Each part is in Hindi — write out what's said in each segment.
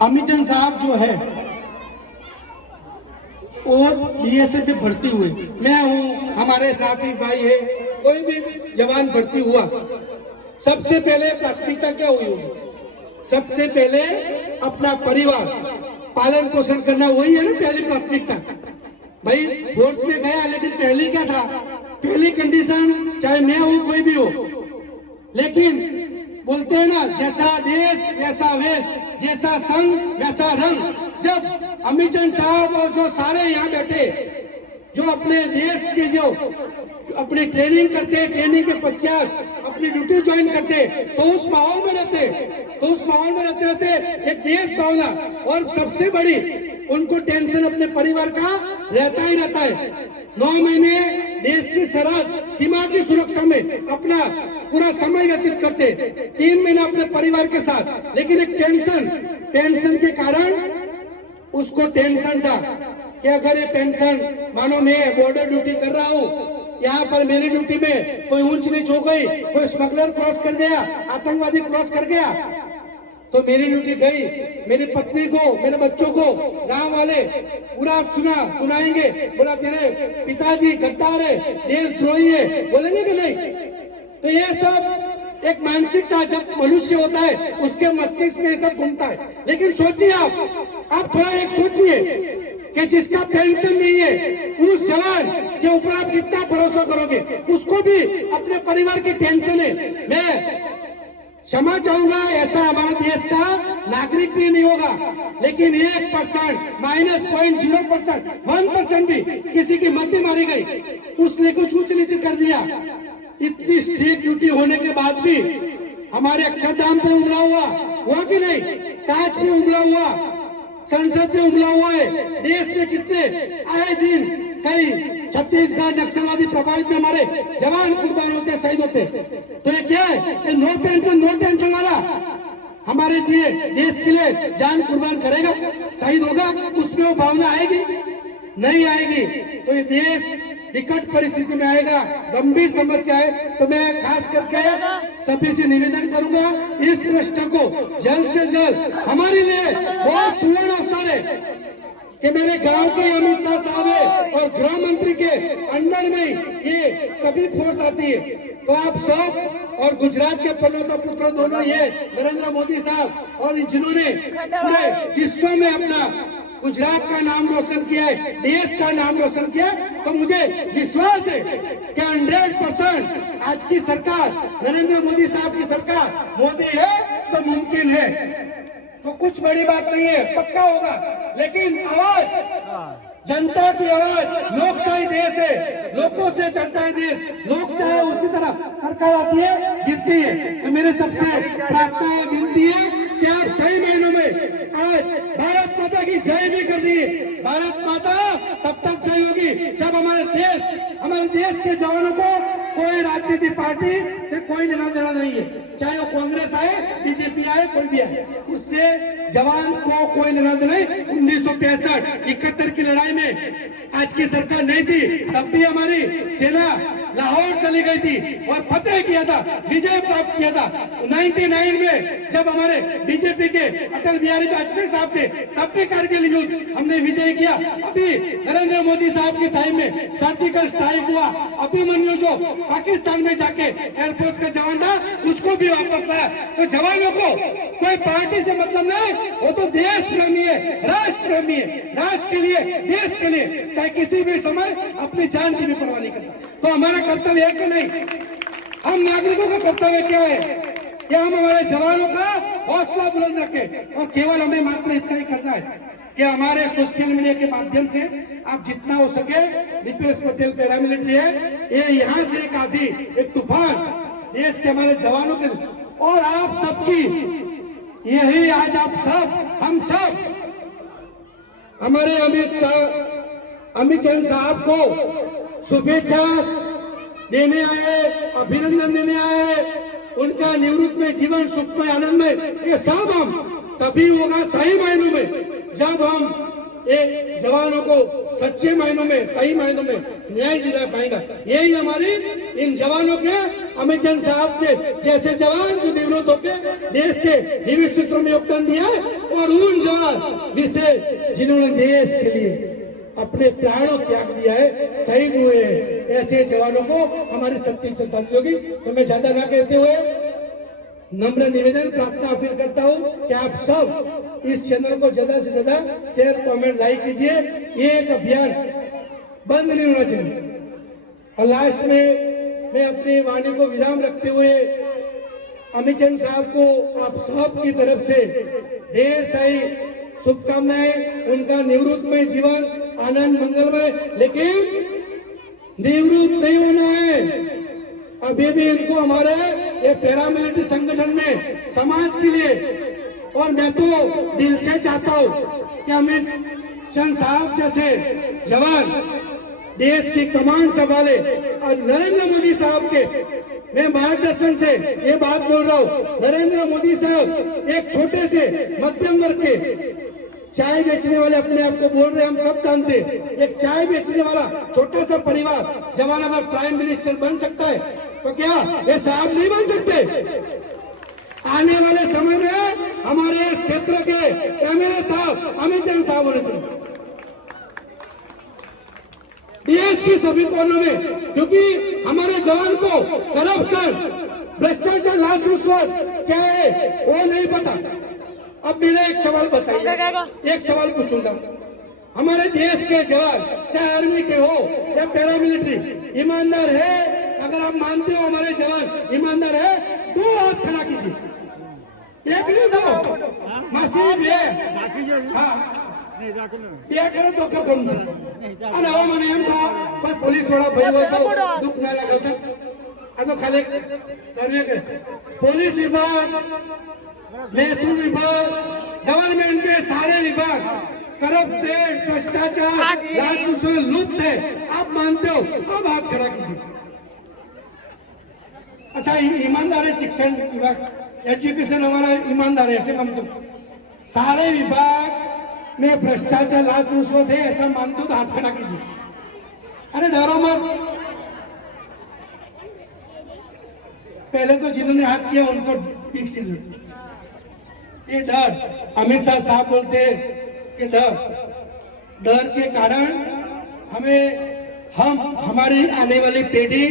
अमित साहब जो है वो बीएसएफ में भर्ती हुए, मैं हूँ, हमारे साथी भाई है, कोई भी जवान भर्ती हुआ, सबसे पहले प्राथमिकता क्या हुई होगी? सबसे पहले अपना परिवार पालन पोषण करना, वही है ना पहली प्राथमिकता। भाई फोर्स में गया, लेकिन पहली क्या था? पहली कंडीशन, चाहे मैं हूं कोई भी हो, लेकिन बोलते हैं ना, जैसा देश वैसा वेश, जैसा संग वैसा रंग। जब अमित साहब और जो सारे यहाँ बैठे, जो अपने देश के जो अपनी ट्रेनिंग करते, ट्रेनिंग के पश्चात अपनी ड्यूटी ज्वाइन करते, तो उस माहौल में रहते, रहते एक देश भावना, और सबसे बड़ी उनको टेंशन अपने परिवार का रहता ही रहता है। 9 महीने देश की सरहद सीमा की सुरक्षा में अपना पूरा समय व्यतीत करते, 3 महीने अपने परिवार के साथ, लेकिन एक टेंशन के कारण उसको टेंशन था कि अगर ये पेंशन, मानो मैं बॉर्डर ड्यूटी कर रहा हूँ, यहाँ पर मेरी ड्यूटी में कोई ऊंच नीच हो गई, कोई स्मगलर क्रॉस कर गया, आतंकवादी क्रॉस कर गया, तो मेरी ड्यूटी गई। मेरी पत्नी को, मेरे बच्चों को गांव वाले पूरा सुनाएंगे, बोला तेरे पिताजी गद्दार है, देशद्रोही है, बोलेंगे कि नहीं? तो ये सब एक मानसिकता जब मनुष्य होता है उसके मस्तिष्क में ये सब घूमता है। लेकिन सोचिए आप थोड़ा एक सोचिए कि जिसका पेंशन नहीं है, उस जवान के ऊपर आप कितना भरोसा करोगे? उसको भी अपने परिवार की टेंशन है। मैं क्षमा चाहूंगा, ऐसा हमारे देश का नागरिक भी नहीं होगा, लेकिन 1% -0.0%, 1% भी किसी की मत मारी गई, उसने कुछ ऊंच नीचे कर दिया। इतनी स्ट्रिक्ट ड्यूटी होने के बाद भी हमारे अक्षरधाम पे हमला हुआ कि नहीं? ताज पे हमला हुआ, संसद पे हमला हुआ है। देश में कितने आए दिन कई छत्तीसगढ़ नक्सलवादी प्रभावित में हमारे जवान कुर्बान होते, शहीद होते। तो ये क्या है? नो टेंशन वाला हमारे देश के लिए जान कुर्बान करेगा, शहीद होगा, उसमें वो भावना आएगी? नहीं आएगी। तो ये देश विकट परिस्थिति में आएगा, गंभीर समस्या है। तो मैं खास करके सभी से निवेदन करूंगा, इस प्रश्न को जल्द से जल्द, हमारे लिए बहुत सुवर्ण अवसर है कि मेरे गांव के अमित शाह साहब है और गृह मंत्री के अंडर में ये सभी फोर्स आती है। तो आप सब और गुजरात के पनौता पुत्र दोनों, ये नरेंद्र मोदी साहब, और जिन्होंने पूरे विश्व में अपना गुजरात का नाम रोशन किया है, देश का नाम रोशन किया है, तो मुझे विश्वास है कि 100% आज की सरकार, नरेंद्र मोदी साहब की सरकार, मोदी है तो मुमकिन है। तो कुछ बड़ी बात नहीं है, पक्का होगा। लेकिन आवाज, जनता की आवाज, लोकशाही देश है, लोगों से चलता है देश, लोग चाहे उसी तरह सरकार आती है, गिरती है। तो मेरे सबसे प्रार्थना है, विनती है कि आप सही मायनों में आज भारत माता की जय भी कर दी। भारत माता तब तक जय होगी जब हमारे देश के जवानों को कोई राजनीतिक पार्टी से कोई लेना देना नहीं है, चाहे वो कांग्रेस आए, बीजेपी आए, कोई भी आए, उससे जवान को कोई लेना देना नहीं। 1965-71 की लड़ाई में आज की सरकार नहीं थी, तब भी हमारी सेना लाहौर चली गई थी और फतेह किया था, विजय प्राप्त किया था। 99 में जब हमारे बीजेपी के अटल बिहारी वाजपेयी साहब थे, तब भी कारगिल युद्ध हमने विजय किया। अभी नरेंद्र मोदी साहब के टाइम में सर्जिकल स्ट्राइक हुआ, अभिमन्यु जो पाकिस्तान में जाके एयरफोर्स का जवान था, उसको भी वापस लाया। तो जवानों को कोई पार्टी से मतलब नहीं, वो तो देश प्रेमी है, राष्ट्र प्रेमी है, राष्ट्र के लिए, देश के लिए, चाहे किसी भी समय अपनी जान की भी परवाह नहीं करता। तो हमारा कर्तव्य है कि नहीं? हम नागरिकों का कर्तव्य क्या है कि हम हमारे जवानों का हौसला बुलंद रखें, और केवल हमें मात्र इतना ही करना है कि हमारे सोशल मीडिया के माध्यम से आप जितना हो सके, दीपेश पटेल पैरामिलिट्री है, ये यहाँ से एक आधी एक तूफान देश के हमारे जवानों के, और आप सबकी यही आज आप सब, हम सब हमारे अमित साहब को शुभेच्छा देने आए, अभिनंदन देने आए, उनका निवृत्त में जीवन सुखमय आनंद में, ये सब हम तभी होगा सही मायनों में जब हम एक जवानों को सच्चे मायनों में, सही मायनों में न्याय दिला पाएगा। यही हमारी इन जवानों के, अमित साहब के जैसे जवान जो निवृत्त होकर देश के विविध क्षेत्रों में योगदान दिया है, और उन जवान जिन्होंने देश के लिए अपने प्राणों त्याग दिया है, शहीद हुए हैं, ऐसे जवानों को हमारी सच्ची श्रद्धांजलि होगी। तो मैं ज्यादा ना कहते हुए नम्र निवेदन प्रार्थना अपील करता हूँ कि आप सब इस चैनल को ज्यादा से ज्यादा शेयर, कमेंट, लाइक कीजिए। ये एक अभियान बंद नहीं होना चाहिए। और लास्ट में मैं अपनी वाणी को विराम रखते हुए अमित चंद साहब को आप सब की तरफ से ढेर सारी शुभकामनाएं। उनका निवृत्तमय जीवन आनंद मंगलमय, लेकिन निवृत्त नहीं होना है। अभी भी इनको हमारे ये पैरामिलिट्री संगठन में समाज के लिए, और मैं तो दिल से चाहता हूँ कि अमित चंद साहब जैसे जवान देश की कमान संभाले और नरेंद्र मोदी साहब के मैं मार्गदर्शन से ये बात बोल रहा हूँ। नरेंद्र मोदी साहब एक छोटे से मध्यम वर्ग के चाय बेचने वाले अपने आप को बोल रहे, हम सब जानते हैं। एक चाय बेचने वाला छोटा सा परिवार जवान अगर प्राइम मिनिस्टर बन सकता है तो क्या ये साहब नहीं बन सकते? आने वाले समय में हमारे क्षेत्र के एमएलए साहब अमित चंद साहब होने चाहिए देश की सभी कोनों में, क्योंकि हमारे जवान को करप्शन, भ्रष्टाचार, लाच रुश्वत क्या है वो नहीं पता। अब मेरा एक सवाल बताइए, एक सवाल पूछूंगा। हमारे देश के जवान चाहे आर्मी के हो या पैरामिलिट्री ईमानदार है? अगर आप मानते हो हमारे जवान ईमानदार है, 2 हाथ खड़ा कीजिए। एक नहीं, 2 मसीब है। हाँ क्या करे तो क्या करूँ અને હવે મને એમ था કોઈ પોલીસ વાળા ભાઈ હોય તો દુઃખ ના લાગે। આ તો ખાલી સર્વે કરે। पुलिस विभाग, महसूल विभाग, गवर्नमेंट के सारे विभाग करप्ट है, भ्रष्टाचार, लाच में लुप्त है। आप मानते हो? अब आप खड़ा कीजिए। अच्छा, ईमानदारी शिक्षण विभाग, एजुकेशन हमारा ईमानदार है ऐसे मानते हो? सारे विभाग में भ्रष्टाचार, लाच रुश्वत है ऐसा मानते हो तो हाथ खड़ा कीजिए। अरे डरो मत। पहले तो जिन्होंने हाथ किया उनको ठीक से ये डर, अमित शाह साहब बोलते कि डर के कारण हम हमारी आने वाली पीढ़ी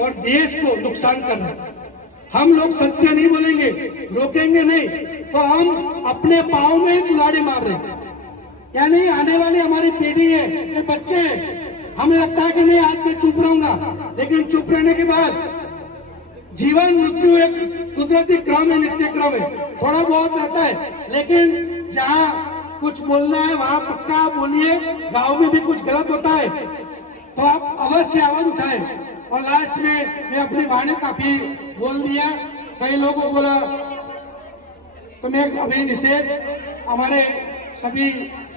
और देश को नुकसान कर रहे हैं। हम लोग सत्य नहीं बोलेंगे, रोकेंगे नहीं तो हम अपने पाँव में ही कुल्हाड़ी मार रहे हैं। यानी आने वाली हमारी पीढ़ी है, ये बच्चे हैं। हमें लगता है कि नहीं आज मैं चुप रहूंगा, लेकिन चुप रहने के बाद जीवन मृत्यु एक कुदरती क्रम है, नित्य क्रम है। थोड़ा बहुत रहता है, लेकिन जहाँ कुछ बोलना है वहाँ पक्का बोलिए। गाँव में भी कुछ गलत होता है तो आप अवश्य आवाज उठाएं। और लास्ट में मैं अपनी वाणी काफी बोल दिया, कई लोगों को बोला, तो मैं अभी विशेष हमारे सभी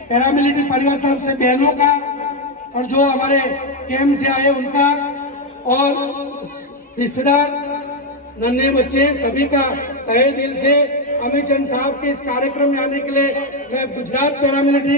पैरामिलिट्री परिवार तरफ से बहनों का और जो हमारे कैंप से आए उनका और रिश्तेदार, नन्हे बच्चे सभी का तहे दिल से अमित चंद साहब के इस कार्यक्रम में आने के लिए मैं गुजरात पैरामिलिट्री